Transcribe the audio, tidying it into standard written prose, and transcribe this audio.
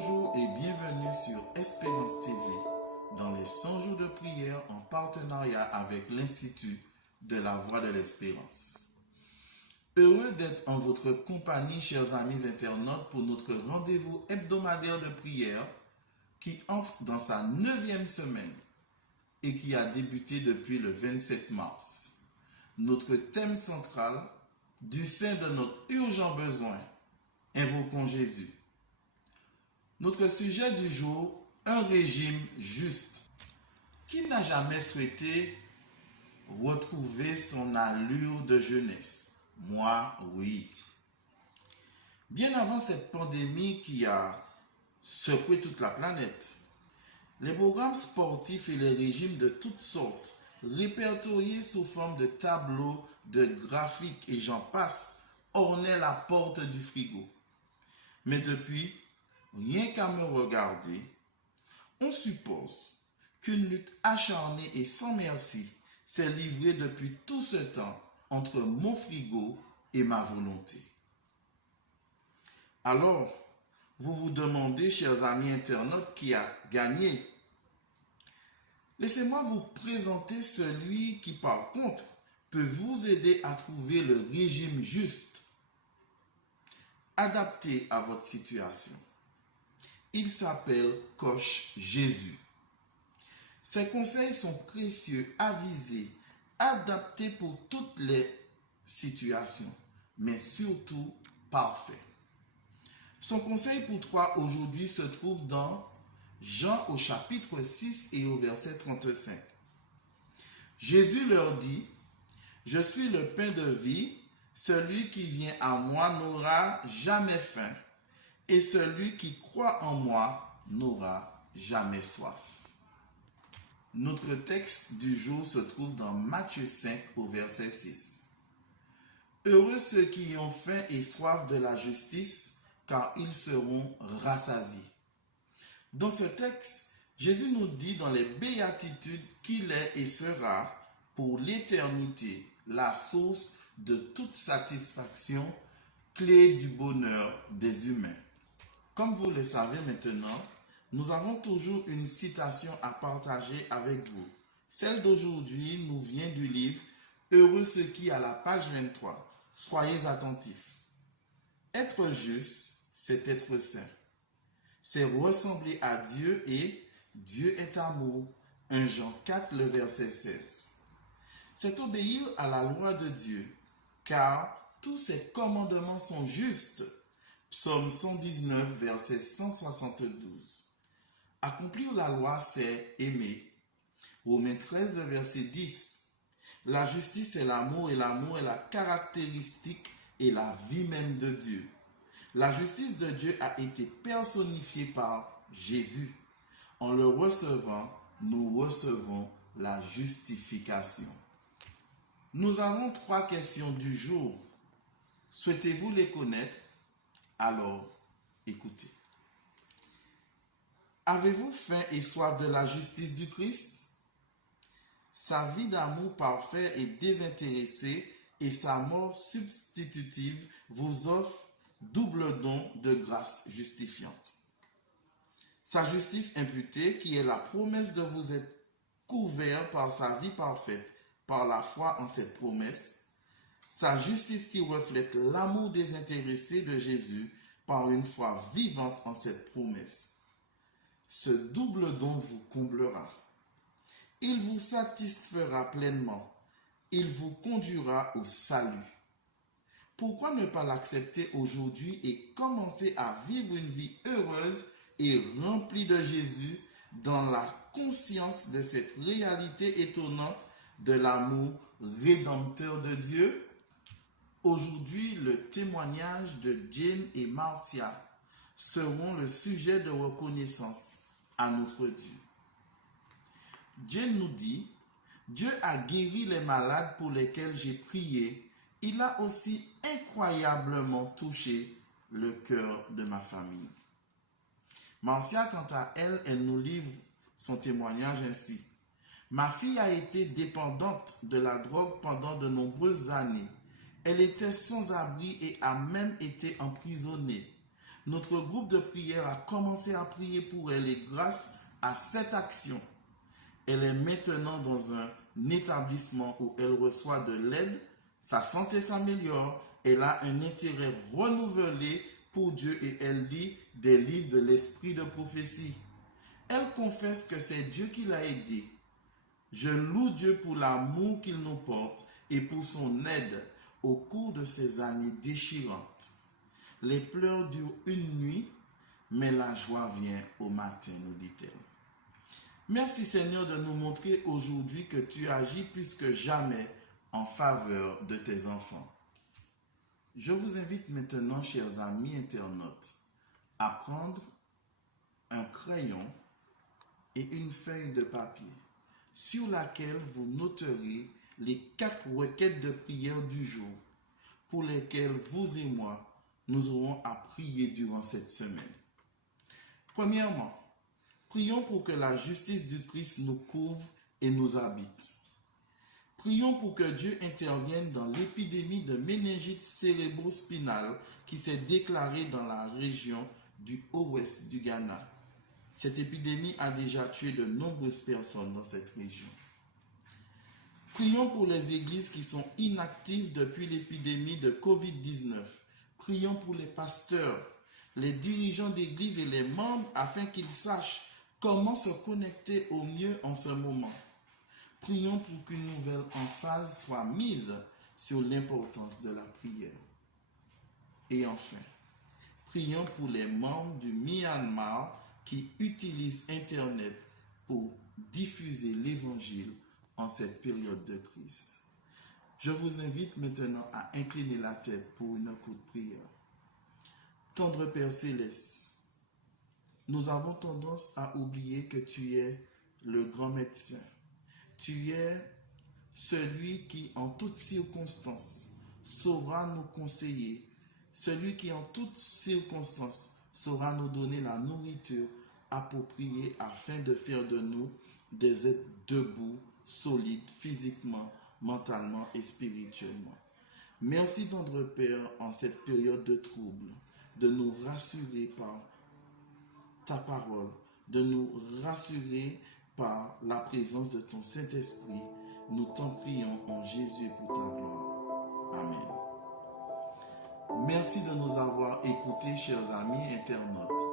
Bonjour et bienvenue sur Espérance TV dans les 100 jours de prière en partenariat avec l'Institut de la Voix de l'Espérance. Heureux d'être en votre compagnie, chers amis internautes, pour notre rendez-vous hebdomadaire de prière qui entre dans sa 9e semaine et qui a débuté depuis le 27 mars. Notre thème central, du sein de notre urgent besoin, invoquons Jésus. Notre sujet du jour, un régime juste. Qui n'a jamais souhaité retrouver son allure de jeunesse? Moi, oui. Bien avant cette pandémie qui a secoué toute la planète, les programmes sportifs et les régimes de toutes sortes, répertoriés sous forme de tableaux, de graphiques et j'en passe, ornaient la porte du frigo. Mais depuis, rien qu'à me regarder, on suppose qu'une lutte acharnée et sans merci s'est livrée depuis tout ce temps entre mon frigo et ma volonté. Alors, vous vous demandez, chers amis internautes, qui a gagné? Laissez-moi vous présenter celui qui, par contre, peut vous aider à trouver le régime juste, adapté à votre situation. Il s'appelle Coach Jésus. Ses conseils sont précieux, avisés, adaptés pour toutes les situations, mais surtout parfaits. Son conseil pour toi aujourd'hui se trouve dans Jean au chapitre 6 et au verset 35. Jésus leur dit, « Je suis le pain de vie, celui qui vient à moi n'aura jamais faim, et celui qui croit en moi n'aura jamais soif. » Notre texte du jour se trouve dans Matthieu 5 au verset 6. Heureux ceux qui ont faim et soif de la justice, car ils seront rassasiés. Dans ce texte, Jésus nous dit dans les béatitudes qu'il est et sera pour l'éternité la source de toute satisfaction, clé du bonheur des humains. Comme vous le savez maintenant, nous avons toujours une citation à partager avec vous. Celle d'aujourd'hui nous vient du livre « Heureux ceux qui » à la page 23. Soyez attentifs. Être juste, c'est être saint. C'est ressembler à Dieu et Dieu est amour. 1 Jean 4, le verset 16. C'est obéir à la loi de Dieu, car tous ses commandements sont justes. Psaume 119, verset 172. Accomplir la loi, c'est aimer. Romains 13, verset 10. La justice, c'est l'amour, et l'amour est la caractéristique et la vie même de Dieu. La justice de Dieu a été personnifiée par Jésus. En le recevant, nous recevons la justification. Nous avons 3 questions du jour. Souhaitez-vous les connaître? Alors, écoutez. Avez-vous faim et soif de la justice du Christ? Sa vie d'amour parfait et désintéressé et sa mort substitutive vous offrent double don de grâce justifiante. Sa justice imputée, qui est la promesse de vous être couvert par sa vie parfaite, par la foi en cette promesse. Sa justice qui reflète l'amour désintéressé de Jésus par une foi vivante en cette promesse. Ce double don vous comblera. Il vous satisfera pleinement. Il vous conduira au salut. Pourquoi ne pas l'accepter aujourd'hui et commencer à vivre une vie heureuse et remplie de Jésus dans la conscience de cette réalité étonnante de l'amour rédempteur de Dieu? Aujourd'hui, le témoignage de Jane et Marcia seront le sujet de reconnaissance à notre Dieu. Jane nous dit, « Dieu a guéri les malades pour lesquels j'ai prié. Il a aussi incroyablement touché le cœur de ma famille. » Marcia, quant à elle, elle nous livre son témoignage ainsi. « Ma fille a été dépendante de la drogue pendant de nombreuses années. Elle était sans abri et a même été emprisonnée. Notre groupe de prière a commencé à prier pour elle et grâce à cette action, elle est maintenant dans un établissement où elle reçoit de l'aide, sa santé s'améliore, elle a un intérêt renouvelé pour Dieu et elle lit des livres de l'esprit de prophétie. Elle confesse que c'est Dieu qui l'a aidée. Je loue Dieu pour l'amour qu'il nous porte et pour son aide au cours de ces années déchirantes. Les pleurs durent une nuit, mais la joie vient au matin, nous dit-elle. Merci Seigneur de nous montrer aujourd'hui que tu agis plus que jamais en faveur de tes enfants. Je vous invite maintenant, chers amis internautes, à prendre un crayon et une feuille de papier sur laquelle vous noterez les 4 requêtes de prière du jour pour lesquelles vous et moi, nous aurons à prier durant cette semaine. Premièrement, prions pour que la justice du Christ nous couvre et nous habite. Prions pour que Dieu intervienne dans l'épidémie de méningite cérébro-spinale qui s'est déclarée dans la région du Haut-Ouest du Ghana. Cette épidémie a déjà tué de nombreuses personnes dans cette région. Prions pour les églises qui sont inactives depuis l'épidémie de Covid-19. Prions pour les pasteurs, les dirigeants d'église et les membres afin qu'ils sachent comment se connecter au mieux en ce moment. Prions pour qu'une nouvelle emphase soit mise sur l'importance de la prière. Et enfin, prions pour les membres du Myanmar qui utilisent Internet pour diffuser l'Évangile en cette période de crise. Je vous invite maintenant à incliner la tête pour une courte prière. Tendre Père Céleste, nous avons tendance à oublier que tu es le grand médecin. Tu es celui qui, en toutes circonstances, saura nous conseiller. Celui qui, en toutes circonstances, saura nous donner la nourriture appropriée afin de faire de nous des êtres debout, solides, physiquement, mentalement et spirituellement. Merci, tendre Père, en cette période de trouble, de nous rassurer par ta parole, de nous rassurer par la présence de ton Saint-Esprit. Nous t'en prions en Jésus pour ta gloire. Amen. Merci de nous avoir écoutés, chers amis internautes.